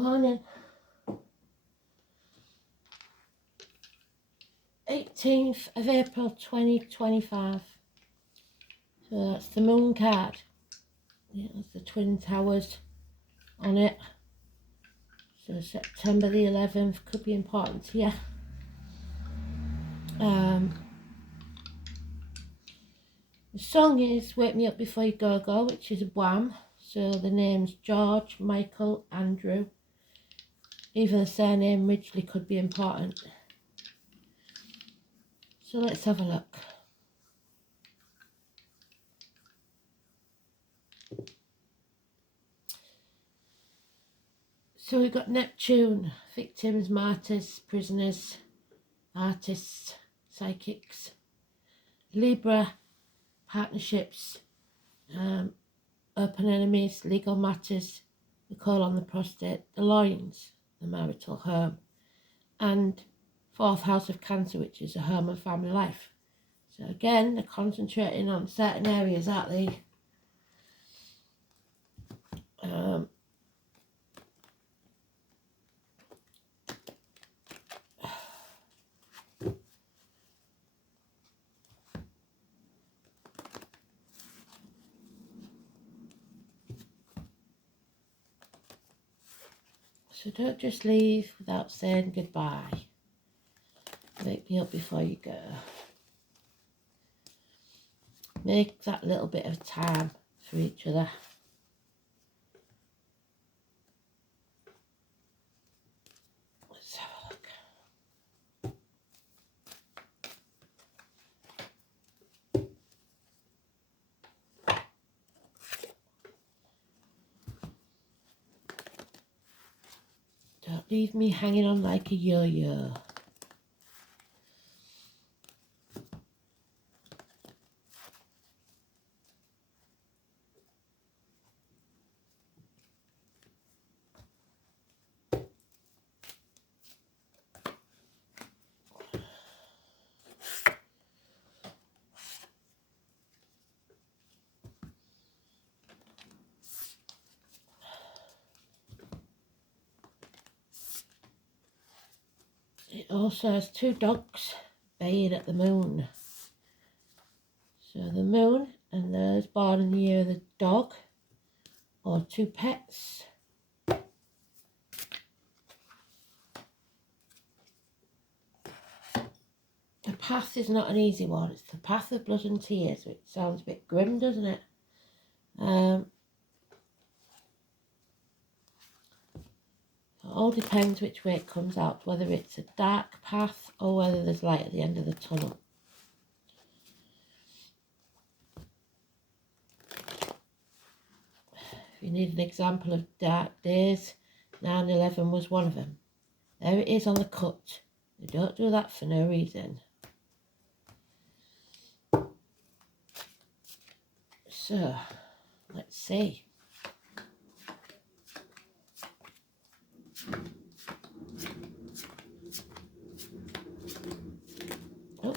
Morning. 18th of April 2025. So that's the moon card. Yeah, that's the Twin Towers on it. So September the 11th could be important to you. The song is Wake Me Up Before You Go Go, which is a Wham. So the names George, Michael, Andrew. Even the surname Ridgely could be important. So let's have a look. So we've got Neptune, victims, martyrs, prisoners, artists, psychics. Libra, partnerships, open enemies, legal matters, the call on the prostate, the loins, the marital home, and fourth house of Cancer, which is a home and family life. So again, they're concentrating on certain areas, aren't they? So don't just leave without saying goodbye. Wake me up before you go. Make that little bit of time for each other. Let's have a look. Don't leave me hanging on like a yo-yo. It also has two dogs baying at the moon. So the moon and those born in the year of the dog, or two pets. The path is not an easy one. It's the path of blood and tears, which sounds a bit grim, doesn't it? It all depends which way it comes out, whether it's a dark path or whether there's light at the end of the tunnel. If you need an example of dark days, 9/11 was one of them. There it is on the cut. They don't do that for no reason. So, let's see. Oh.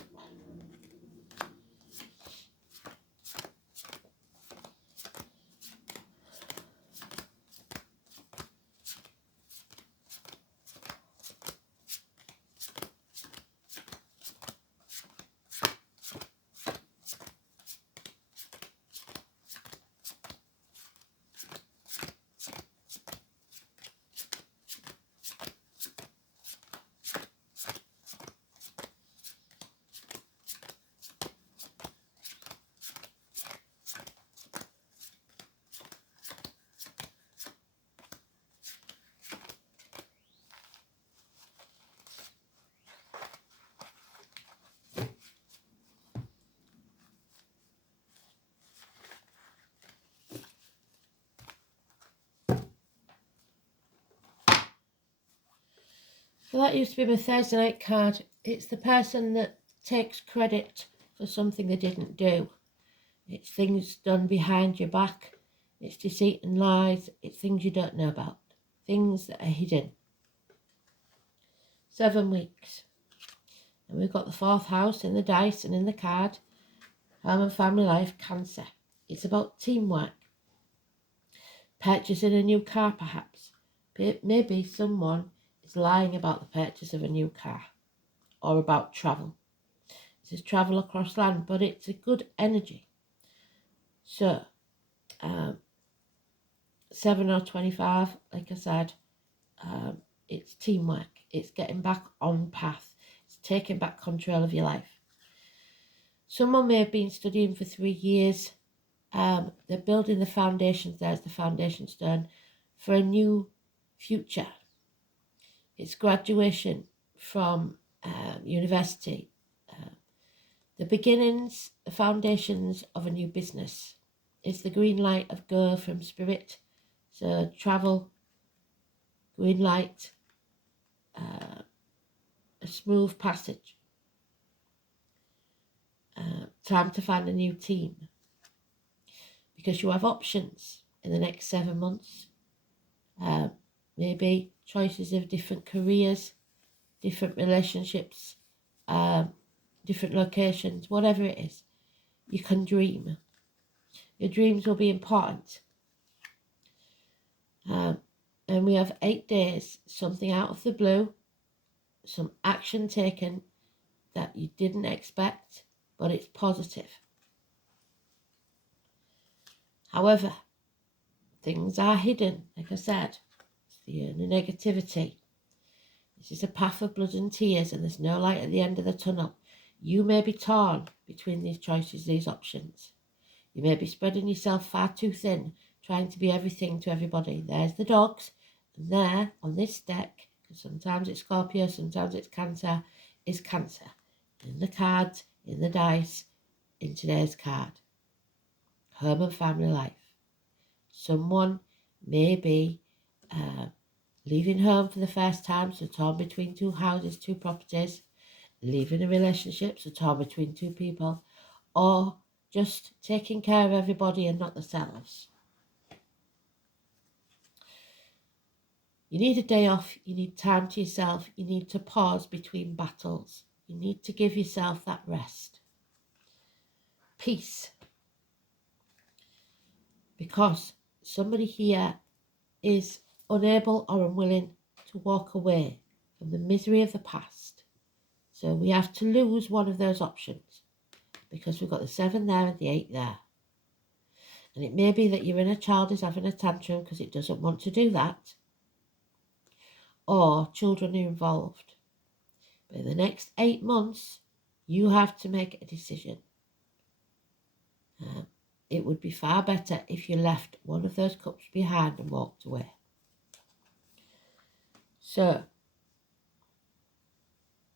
So that used to be my Thursday night card. It's the person that takes credit for something they didn't do. It's things done behind your back. It's deceit and lies. It's things you don't know about. Things that are hidden. 7 weeks. And we've got the fourth house in the dice and in the card. Home and family life, Cancer. It's about teamwork. Purchasing a new car perhaps. Maybe someone is lying about the purchase of a new car or about travel. It says travel across land, but it's a good energy. So, 7 or 25, like I said, it's teamwork. It's getting back on path. It's taking back control of your life. Someone may have been studying for 3 years. They're building the foundations. There's the foundation stone for a new future. It's graduation from university. The beginnings, the foundations of a new business. It's the green light of go from spirit. So travel, green light, a smooth passage. Time to find a new team. Because you have options in the next 7 months. Maybe choices of different careers, different relationships, different locations, whatever it is. You can dream. Your dreams will be important. And we have 8 days, something out of the blue, some action taken that you didn't expect, but it's positive. However, things are hidden, like I said. It's the negativity. This is a path of blood and tears, and there's no light at the end of the tunnel. You may be torn between these choices, these options. You may be spreading yourself far too thin, trying to be everything to everybody. There's the dogs, and there on this deck, because sometimes it's Scorpio, sometimes it's Cancer, is Cancer. In the cards, in the dice, in today's card. Home and family life. Someone may be leaving home for the first time, so torn between 2 houses, 2 properties. Leaving a relationship, so torn between 2 people. Or just taking care of everybody and not themselves. You need a day off, you need time to yourself, you need to pause between battles. You need to give yourself that rest. Peace. Because somebody here is unable or unwilling to walk away from the misery of the past. So we have to lose one of those options. Because we've got the 7 there and the 8 there. And it may be that your inner child is having a tantrum because it doesn't want to do that. Or children are involved. But in the next 8 months, you have to make a decision. It would be far better if you left one of those cups behind and walked away. So,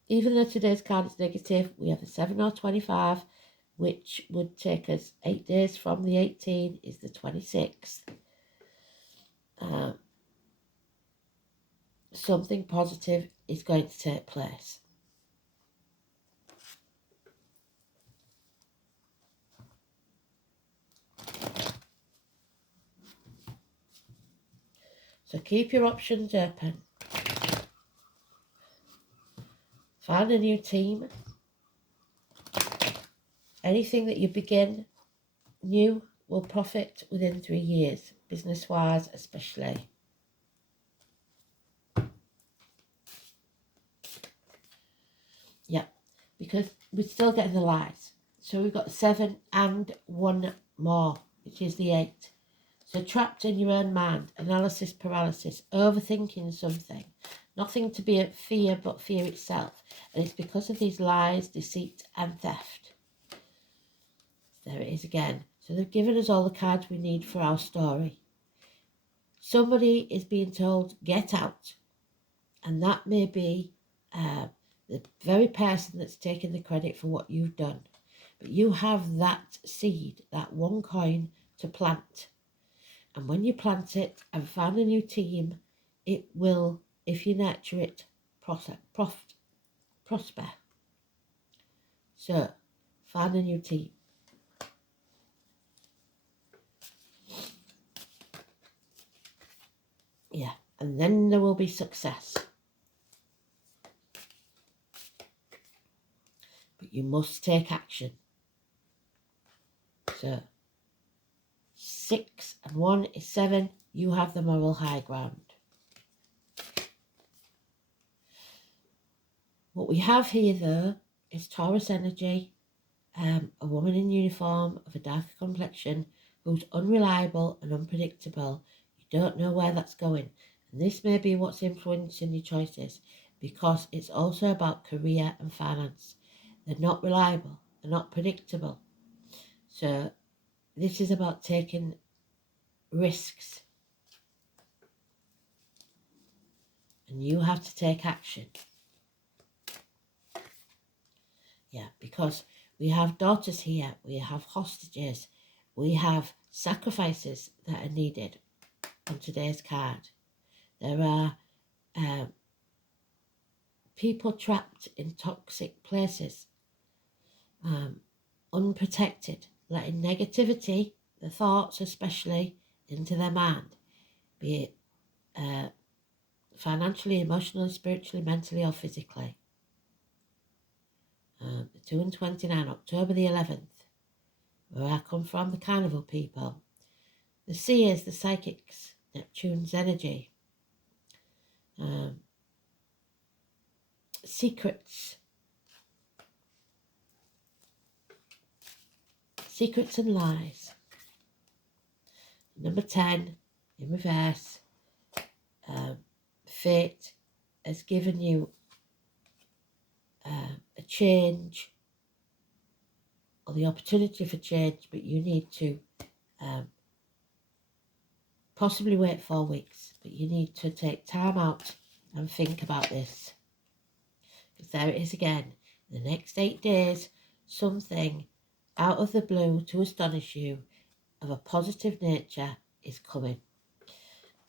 even though today's card is negative, we have a 7 or 25, which would take us 8 days from the 18 is the 26th. Something positive is going to take place. So keep your options open. Find a new team. Anything that you begin new will profit within 3 years, business-wise especially. Yeah, because we're still getting the lies. So we've got 7 and 1 more, which is the 8. So trapped in your own mind, analysis paralysis, overthinking something. Nothing to be at fear but fear itself. And it's because of these lies, deceit and theft. There it is again. So they've given us all the cards we need for our story. Somebody is being told, get out. And that may be the very person that's taking the credit for what you've done. But you have that seed, that one coin to plant. And when you plant it and find a new team, it will, if you nurture it, prosper. So, find a new team. Yeah, and then there will be success. But you must take action. So, 6 and 1 is 7. You have the moral high ground. What we have here, though, is Taurus energy, a woman in uniform of a darker complexion who's unreliable and unpredictable. You don't know where that's going. And this may be what's influencing your choices, because it's also about career and finance. They're not reliable, they're not predictable. So this is about taking risks. And you have to take action. Yeah, because we have daughters here, we have hostages, we have sacrifices that are needed on today's card. There are people trapped in toxic places, unprotected, letting negativity, the thoughts especially, into their mind, be it financially, emotionally, spiritually, mentally or physically. The 2 and 29, October the 11th, where I come from, the carnival people, the seers, the psychics, Neptune's energy, secrets and lies. Number 10 in reverse, fate has given you a change or the opportunity for change, but you need to possibly wait 4 weeks, but you need to take time out and think about this. Because there it is again. In the next 8 days, something out of the blue to astonish you of a positive nature is coming.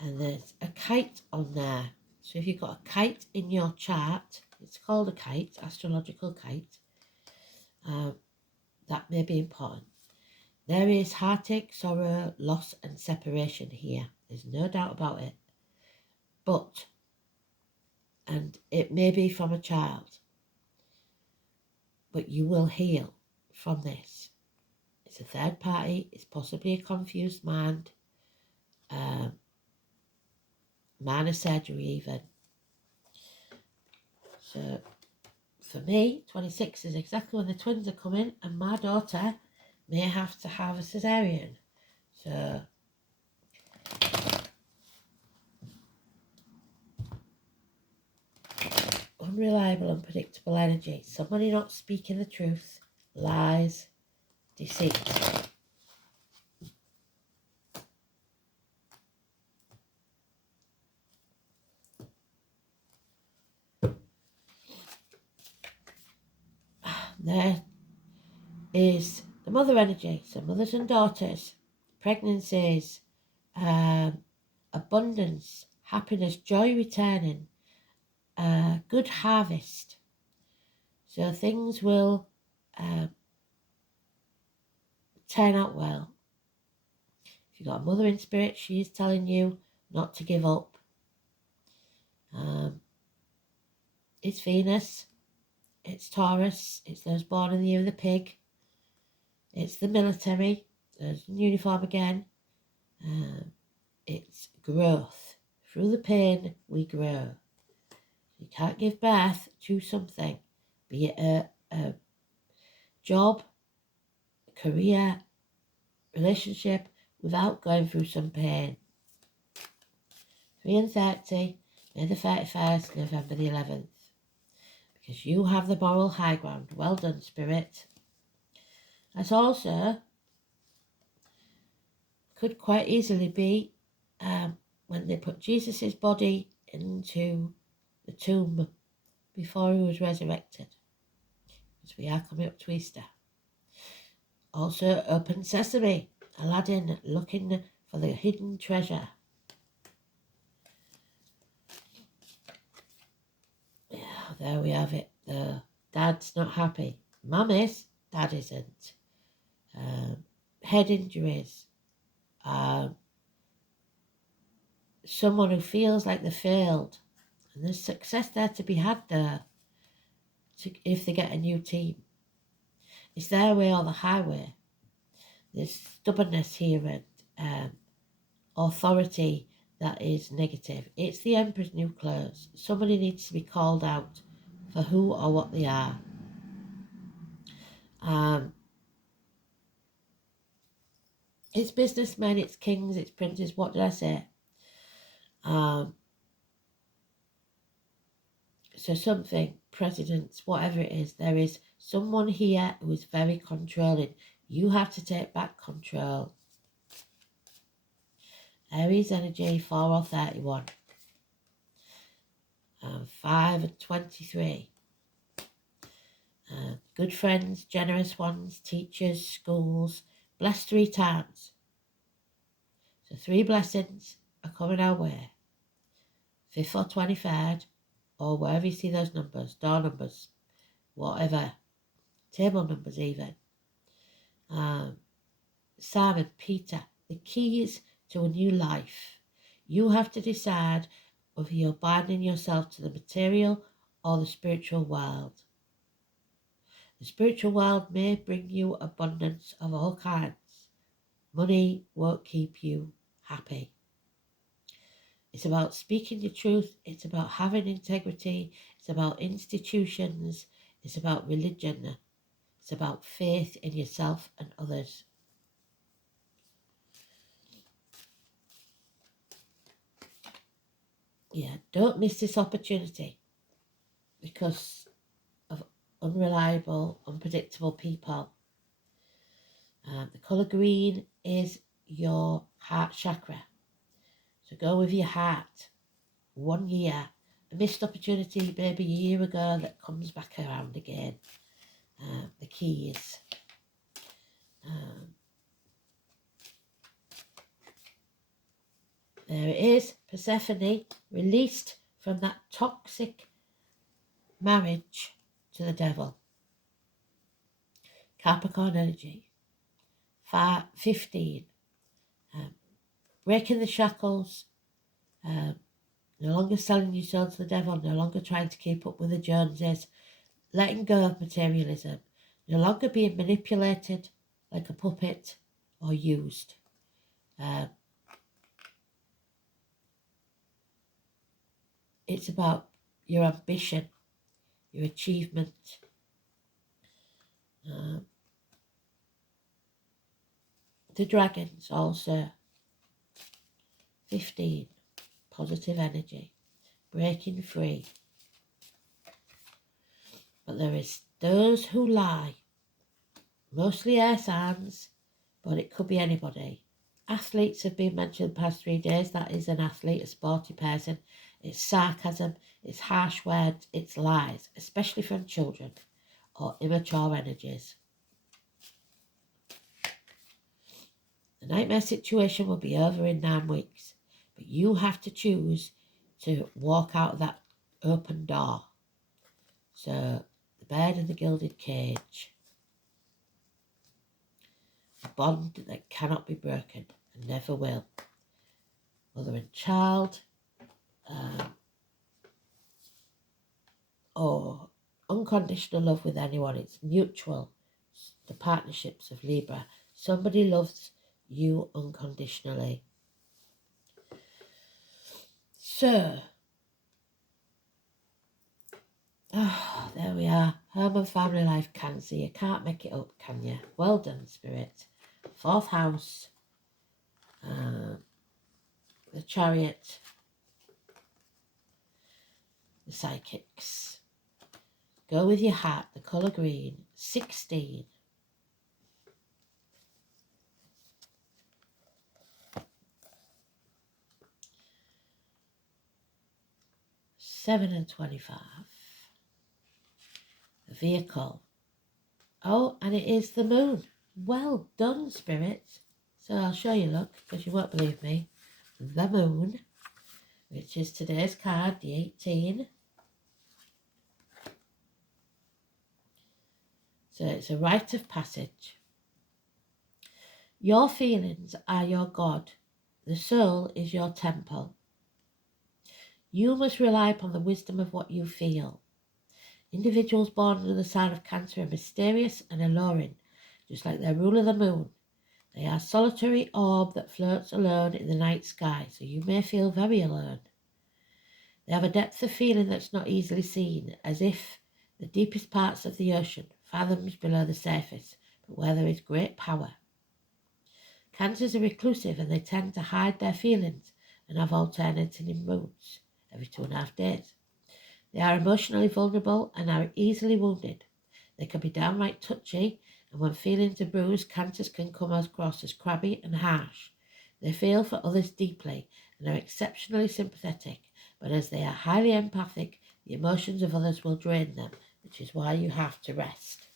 And there's a kite on there. So if you've got a kite in your chart, it's called a kite, astrological kite, that may be important. There is heartache, sorrow, loss and separation here. There's no doubt about it. But, and it may be from a child, but you will heal from this. It's a third party, it's possibly a confused mind, minor surgery even. So for me, 26 is exactly when the twins are coming, and my daughter may have to have a cesarean. So unreliable, unpredictable energy, somebody not speaking the truth, lies, deceit. There is the mother energy, so mothers and daughters, pregnancies, abundance, happiness, joy returning, good harvest. So things will turn out well. If you've got a mother in spirit, she is telling you not to give up. It's Venus, it's Taurus, it's those born in the year of the pig, it's the military, there's uniform again. It's growth. Through the pain, we grow. You can't give birth to something, be it a job, a career, relationship, without going through some pain. 3 and 30, May the 31st, November the 11th. Because you have the moral high ground. Well done, Spirit. That's also could quite easily be when they put Jesus' body into the tomb before he was resurrected. Because we are coming up to Easter. Also, Open Sesame, Aladdin looking for the hidden treasure. Yeah, there we have it. The dad's not happy. Mum is, dad isn't. Head injuries. Someone who feels like they failed. And there's success there to be had there if they get a new team. It's their way or the highway. There's stubbornness here and authority that is negative. It's the Emperor's new clothes. Somebody needs to be called out for who or what they are. It's businessmen, it's kings, it's princes, what did I say? So something, presidents, whatever it is, there is someone here who is very controlling. You have to take back control. Aries energy, 4 or 31. 5 and 23. Good friends, generous ones, teachers, schools, blessed 3 times. So 3 blessings are coming our way. 5th or 23rd, or wherever you see those numbers, door numbers, whatever, table numbers even. Simon, Peter, the keys to a new life. You have to decide whether you're binding yourself to the material or the spiritual world. The spiritual world may bring you abundance of all kinds. Money won't keep you happy. It's about speaking the truth. It's about having integrity. It's about institutions. It's about religion. It's about faith in yourself and others. Yeah, don't miss this opportunity because of unreliable, unpredictable people. The colour green is your heart chakra. So go with your heart. 1 year. A missed opportunity maybe a year ago that comes back around again. The keys. There it is. Persephone released from that toxic marriage to the devil. Capricorn energy. 15. Breaking the shackles. No longer selling your soul to the devil. No longer trying to keep up with the Joneses. Letting go of materialism. No longer being manipulated like a puppet or used. It's about your ambition, your achievement. The dragons also. 15. Positive energy. Breaking free. But there is those who lie. Mostly air signs, but it could be anybody. Athletes have been mentioned the past 3 days. That is an athlete, a sporty person. It's sarcasm, it's harsh words, it's lies, especially from children or immature energies. The nightmare situation will be over in 9 weeks, but you have to choose to walk out of that open door. So, the bed and the gilded cage. A bond that cannot be broken and never will. Mother and child, or unconditional love with anyone. It's mutual. The partnerships of Libra. Somebody loves you unconditionally. So, there we are. Home and family life, Cancer. You can't make it up, can you? Well done, Spirit. 4th house. The Chariot. The Psychics. Go with your heart, the colour green. 16. 7 and 25. The vehicle. Oh, and it is the moon. Well done, Spirit. So I'll show you, look, because you won't believe me. The moon, which is today's card, the 18. So it's a rite of passage. Your feelings are your God. The soul is your temple. You must rely upon the wisdom of what you feel. Individuals born under the sign of Cancer are mysterious and alluring, just like their ruler the moon. They are a solitary orb that floats alone in the night sky, so you may feel very alone. They have a depth of feeling that's not easily seen, as if the deepest parts of the ocean, fathoms below the surface, but where there is great power. Cancers are reclusive and they tend to hide their feelings and have alternating moods every 2.5 days. They are emotionally vulnerable and are easily wounded. They can be downright touchy, and when feelings are bruised, cancers can come across as crabby and harsh. They feel for others deeply and are exceptionally sympathetic, but as they are highly empathic, the emotions of others will drain them, which is why you have to rest.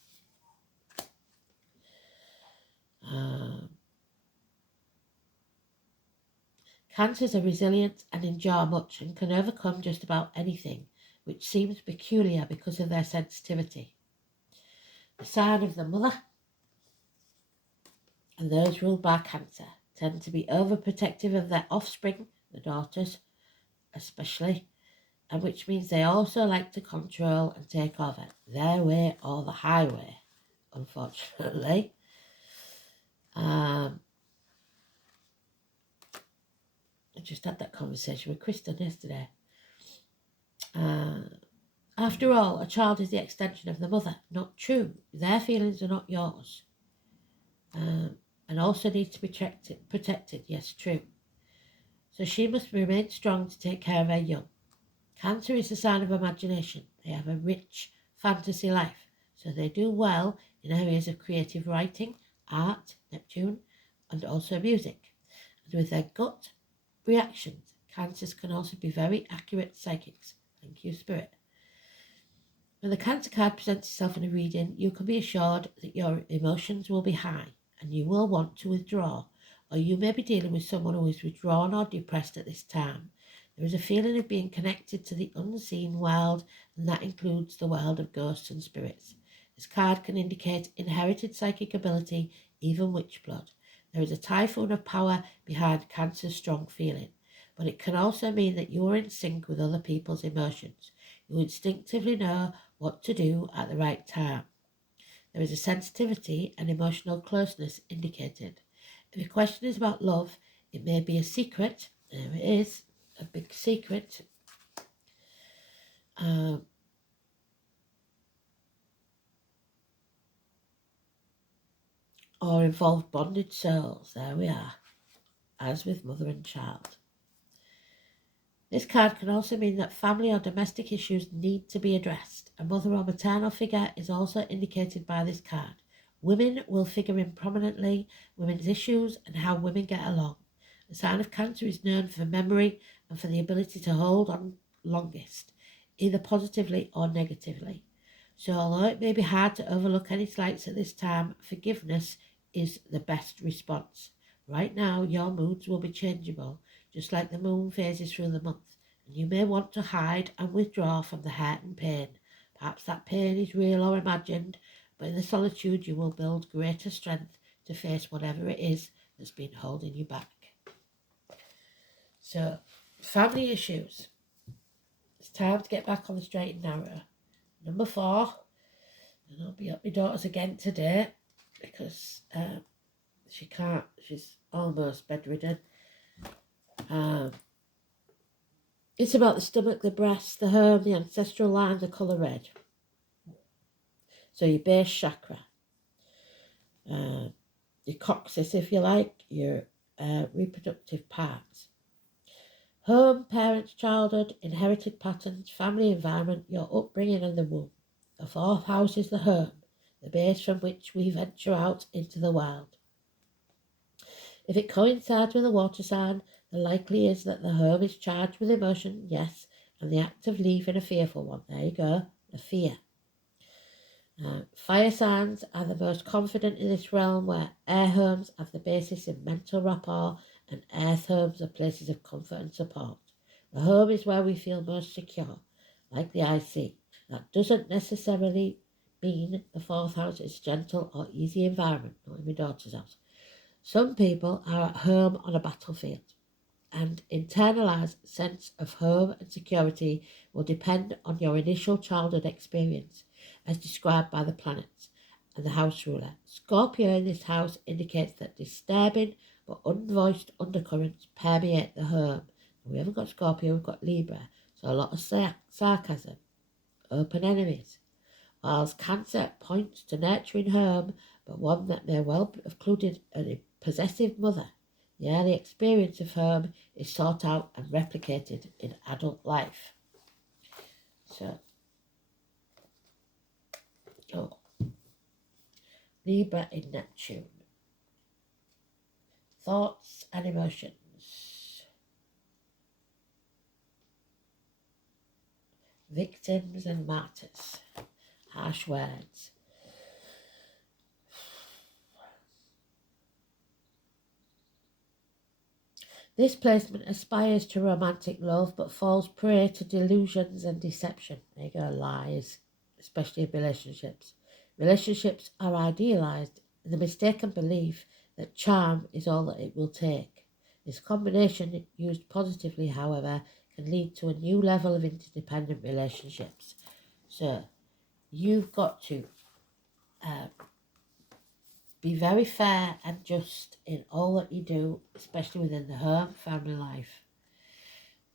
Cancers are resilient and endure much and can overcome just about anything, which seems peculiar because of their sensitivity. The sign of the mother and those ruled by Cancer tend to be overprotective of their offspring, the daughters especially, and which means they also like to control and take over their way or the highway, unfortunately. I just had that conversation with Kristen yesterday. After all, a child is the extension of the mother. Not true. Their feelings are not yours. And also need to be protected. Yes, true. So she must remain strong to take care of her young. Cancer is a sign of imagination. They have a rich fantasy life, so they do well in areas of creative writing, art, Neptune, and also music. And with their gut reactions, Cancers can also be very accurate psychics. Thank you, Spirit. When the Cancer card presents itself in a reading, you can be assured that your emotions will be high and you will want to withdraw, or you may be dealing with someone who is withdrawn or depressed at this time. There is a feeling of being connected to the unseen world, and that includes the world of ghosts and spirits. This card can indicate inherited psychic ability, even witch blood. There is a typhoon of power behind Cancer's strong feeling, but it can also mean that you are in sync with other people's emotions. You instinctively know what to do at the right time. There is a sensitivity and emotional closeness indicated. If your question is about love, it may be a secret. There it is, a big secret. Or involve bonded souls. There we are, as with mother and child. This card can also mean that family or domestic issues need to be addressed. A mother or maternal figure is also indicated by this card. Women will figure in prominently, women's issues and how women get along. The sign of Cancer is known for memory and for the ability to hold on longest, either positively or negatively. So although it may be hard to overlook any slights at this time, forgiveness is the best response. Right now, your moods will be changeable, just like the moon phases through the month, and you may want to hide and withdraw from the hurt and pain. Perhaps that pain is real or imagined, but in the solitude you will build greater strength to face whatever it is that's been holding you back. So, family issues. It's time to get back on the straight and narrow. Number 4, and I'll be at my daughter's again today because she can't, she's almost bedridden. It's about the stomach, the breast, the home, the ancestral line, the colour red. So your base chakra, your coccyx, if you like, your reproductive parts. Home, parents, childhood, inherited patterns, family environment, your upbringing and the womb. The 4th house is the home, the base from which we venture out into the world. If it coincides with a water sign, the likely is that the home is charged with emotion, yes, and the act of leaving a fearful one. There you go, the fear. Fire signs are the most confident in this realm, where air homes have the basis in mental rapport and earth homes are places of comfort and support. The home is where we feel most secure, like the IC. That doesn't necessarily mean the 4th house is a gentle or easy environment, not in my daughter's house. Some people are at home on a battlefield, and internalised sense of home and security will depend on your initial childhood experience, as described by the planets and the house ruler. Scorpio in this house indicates that disturbing but unvoiced undercurrents permeate the home. We haven't got Scorpio, we've got Libra, so a lot of sarcasm, open enemies, whilst Cancer points to nurturing home, but one that may well have included a possessive mother. The early experience of home is sought out and replicated in adult life. So, Libra in Neptune. Thoughts and emotions. Victims and martyrs. Harsh words. This placement aspires to romantic love but falls prey to delusions and deception. There you go, lies, especially in relationships. Relationships are idealised in the mistaken belief that charm is all that it will take. This combination, used positively, however, can lead to a new level of interdependent relationships. So, you've got to be very fair and just in all that you do, especially within the home, family life.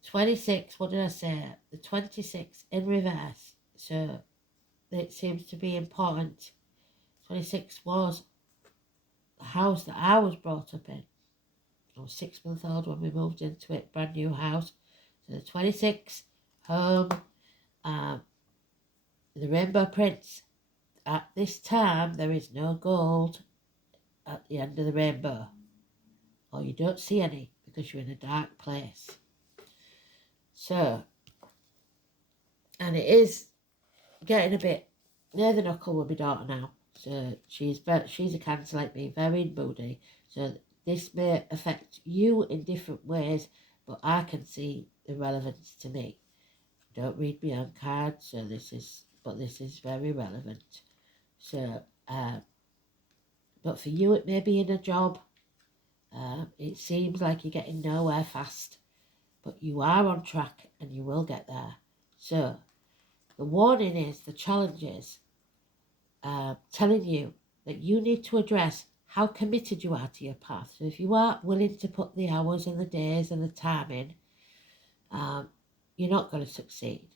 26, what did I say? The 26 in reverse. So it seems to be important. 26 was the house that I was brought up in. I was 6 months old when we moved into it, brand new house. So the 26, home, the Rainbow Prince. At this time, there is no gold at the end of the rainbow, or you don't see any because you're in a dark place. So, and it is getting a bit near the knuckle with my daughter now. So she's a Cancer like me, very moody. So this may affect you in different ways, but I can see the relevance to me. Don't read me on cards, so this is very relevant. So, but for you, it may be in a job. It seems like you're getting nowhere fast, but you are on track and you will get there. So, the warning is, the challenge is telling you that you need to address how committed you are to your path. So if you are willing to put the hours and the days and the time in, you're not going to succeed.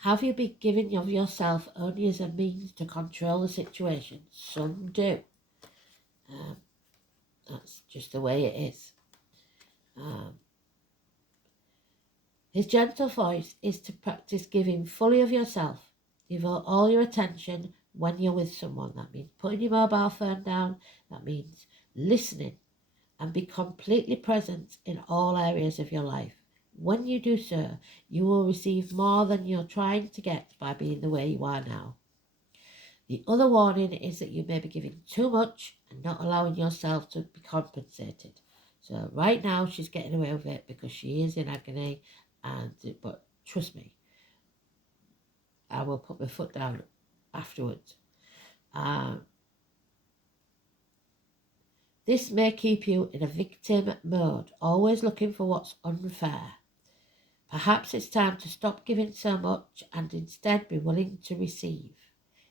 Have you been giving of yourself only as a means to control the situation? Some do. That's just the way it is. His gentle voice is to practice giving fully of yourself. Devote all your attention when you're with someone. That means putting your mobile phone down. That means listening and be completely present in all areas of your life. When you do so, you will receive more than you're trying to get by being the way you are now. The other warning is that you may be giving too much and not allowing yourself to be compensated. So right now she's getting away with it because she is in agony, but trust me, I will put my foot down afterwards. This may keep you in a victim mode, always looking for what's unfair. Perhaps it's time to stop giving so much and instead be willing to receive.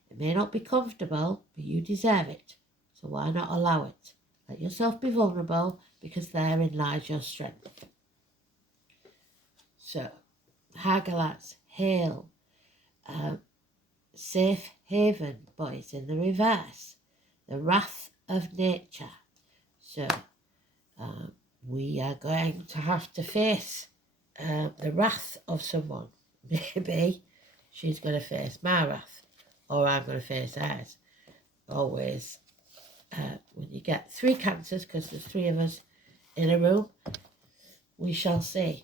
It may not be comfortable, but you deserve it, so why not allow it? Let yourself be vulnerable, because therein lies your strength. So, Hagalaz, hail, safe haven, boys, in the reverse, the wrath of nature. So, we are going to have to face the wrath of someone. Maybe she's going to face my wrath, or I'm going to face hers. Always, when you get 3 Cancers, because there's 3 of us in a room, we shall see.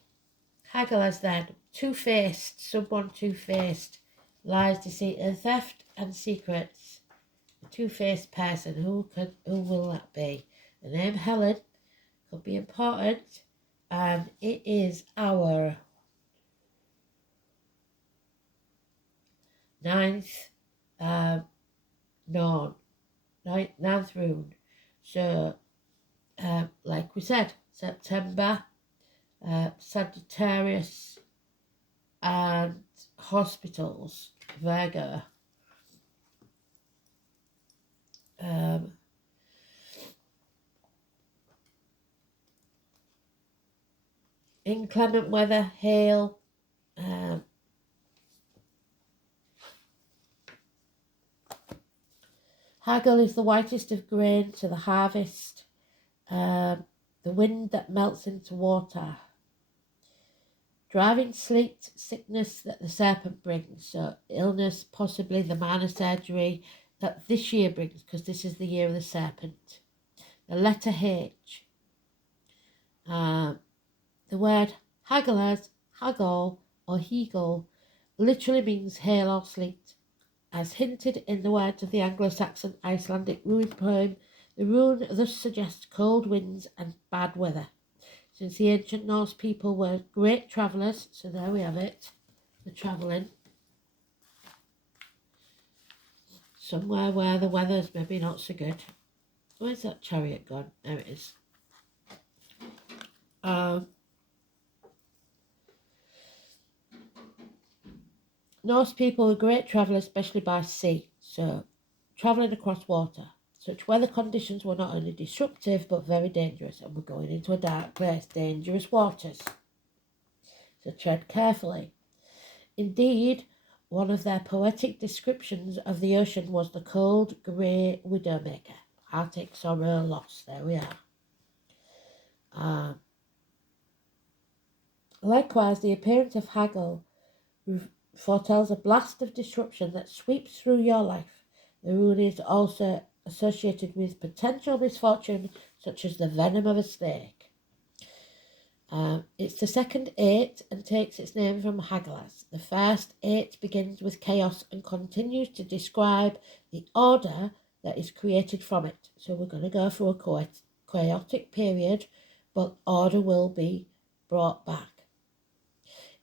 Hagalaz then, two-faced, someone two-faced, lies, deceit, and theft, and secrets. A two-faced person, who will that be? The name Helen could be important, and it is our 9th rune. So, like we said, September, Sagittarius and hospitals, Virgo. Inclement weather, hail, Haggle is the whitest of grain to the harvest, the wind that melts into water, driving sleet, sickness that the serpent brings, so illness, possibly the minor surgery that this year brings, because this is the year of the serpent. The letter H. The word Hagalaz, Hagol, or Hegel literally means hail or sleet. As hinted in the words of the Anglo-Saxon Icelandic rune poem, the rune thus suggests cold winds and bad weather. Since the ancient Norse people were great travellers, so there we have it, the travelling, somewhere where the weather's maybe not so good. Where's that chariot gone? There it is. Norse people were great travellers, especially by sea, so travelling across water. Such weather conditions were not only disruptive but very dangerous, and we're going into a dark place, dangerous waters. So tread carefully. Indeed, one of their poetic descriptions of the ocean was the cold, grey widowmaker. Heartache, sorrow, loss. There we are. Likewise, the appearance of Haggle foretells a blast of disruption that sweeps through your life. The rune is also associated with potential misfortune, such as the venom of a snake. It's the second 8 and takes its name from Hagalaz. The first 8 begins with chaos and continues to describe the order that is created from it. So we're going to go through a chaotic period, but order will be brought back.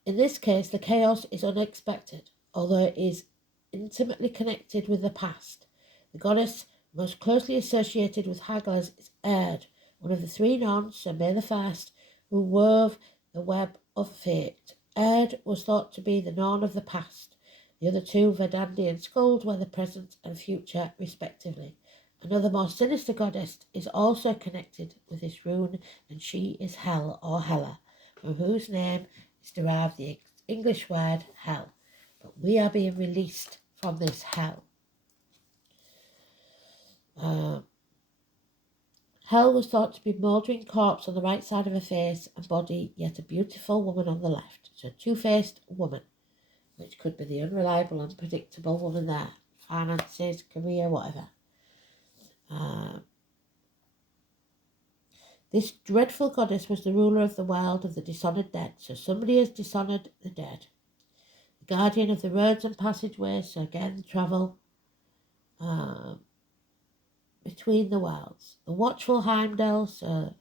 In this case, the chaos is unexpected, although it is intimately connected with the past. The goddess most closely associated with Hagalaz is Erd, one of the 3 Norns, so May the 1st, who wove the web of fate. Erd was thought to be the Norn of the past. The other 2, Verdandi and Skuld, were the present and future, respectively. Another more sinister goddess is also connected with this rune, and she is Hel, or Hela, from whose name is derived the English word hell. But we are being released from this hell. Hel was thought to be a mouldering corpse on the right side of her face and body, yet a beautiful woman on the left. So a two-faced woman, which could be the unreliable, unpredictable woman there. Finances, career, whatever. This dreadful goddess was the ruler of the world of the dishonoured dead. So somebody has dishonoured the dead. The guardian of the roads and passageways, so again, travel between the worlds. The watchful Heimdall, so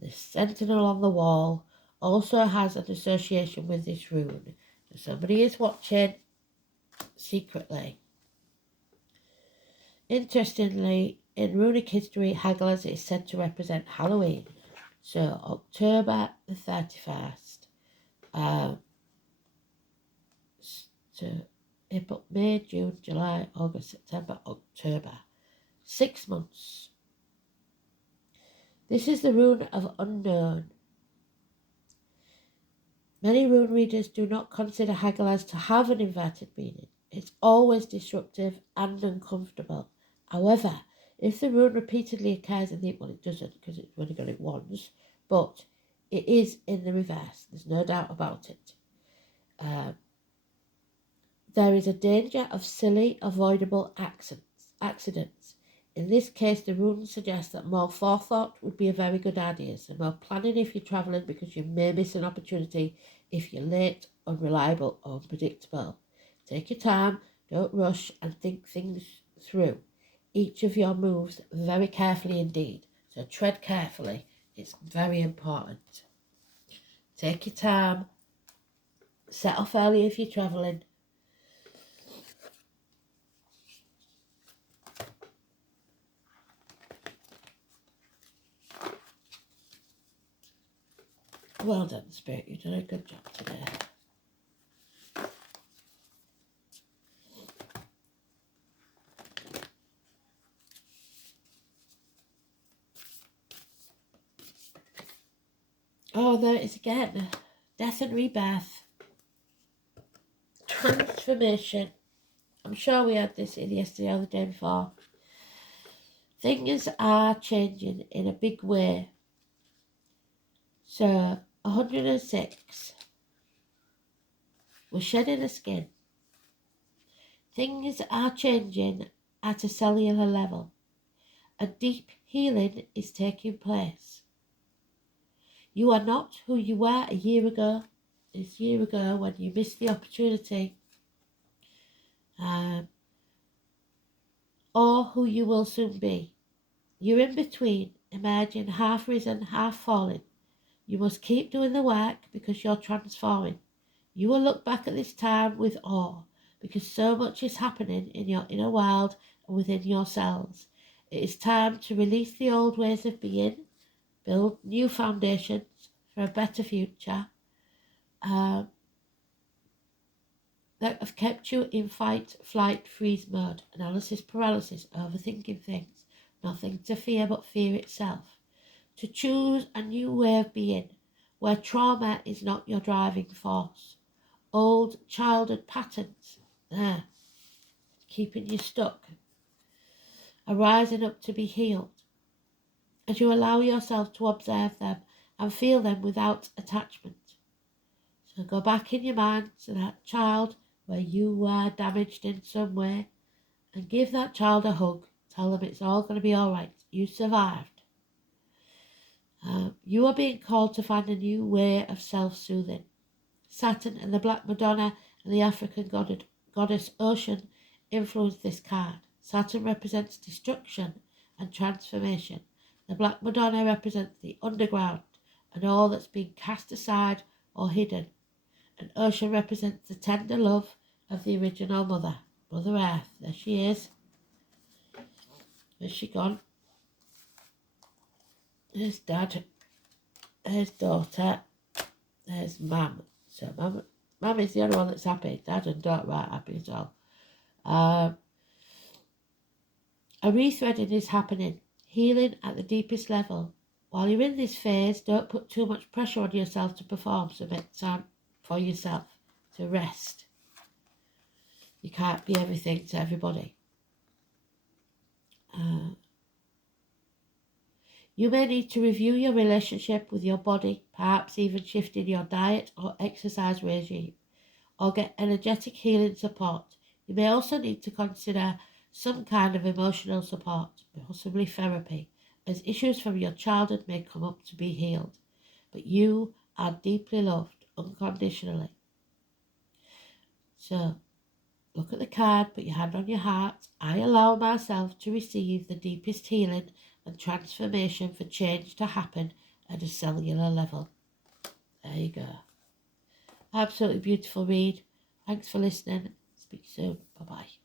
the sentinel on the wall, also has an association with this rune. So somebody is watching secretly. Interestingly, in runic history, Hagalaz is said to represent Halloween. So October the 31st. So April, May, June, July, August, September, October. 6 months. This is the rune of unknown. Many rune readers do not consider Hagalaz to have an inverted meaning. It's always disruptive and uncomfortable. However, if the rune repeatedly occurs in the... Well, it doesn't because it's only got it once, but it is in the reverse. There's no doubt about it. There is a danger of silly, avoidable accidents. In this case, the rune suggests that more forethought would be a very good idea. So more planning if you're travelling, because you may miss an opportunity if you're late, unreliable, or unpredictable. Take your time, don't rush, and think things through. Each of your moves very carefully indeed. So tread carefully. It's very important. Take your time. Set off early if you're travelling. Well done, Spirit. You've done a good job today. Oh, there it is again. Death and rebirth. Transformation. I'm sure we had this in yesterday or the day before. Things are changing in a big way. So 106, we're shedding the skin. Things are changing at a cellular level. A deep healing is taking place. You are not who you were a year ago. This year ago when you missed the opportunity. Or who you will soon be. You're in between, emerging half risen, half falling. You must keep doing the work because you're transforming. You will look back at this time with awe because so much is happening in your inner world and within yourselves. It is time to release the old ways of being, build new foundations for a better future that have kept you in fight, flight, freeze mode, analysis paralysis, overthinking things. Nothing to fear but fear itself. To choose a new way of being, where trauma is not your driving force. Old childhood patterns, keeping you stuck, are rising up to be healed. As you allow yourself to observe them and feel them without attachment. So go back in your mind to that child where you were damaged in some way and give that child a hug. Tell them it's all going to be all right. You survived. You are being called to find a new way of self-soothing. Saturn and the Black Madonna and the African goddess Ocean influence this card. Saturn represents destruction and transformation. The Black Madonna represents the underground and all that's been cast aside or hidden. And Ocean represents the tender love of the original mother, Mother Earth. There she is. Where's she gone? There's Dad. There's Daughter. There's Mum. So Mum is the only one that's happy. Dad and Daughter aren't happy at all. A rethreading is happening. Healing at the deepest level. While you're in this phase, don't put too much pressure on yourself to perform. So make time for yourself to rest. You can't be everything to everybody. You may need to review your relationship with your body, perhaps even shifting your diet or exercise regime, or get energetic healing support. You may also need to consider some kind of emotional support, possibly therapy, as issues from your childhood may come up to be healed. But you are deeply loved unconditionally. So, look at the card, put your hand on your heart. I allow myself to receive the deepest healing and transformation for change to happen at a cellular level. There you go. Absolutely beautiful read. Thanks for listening. Speak soon. Bye-bye.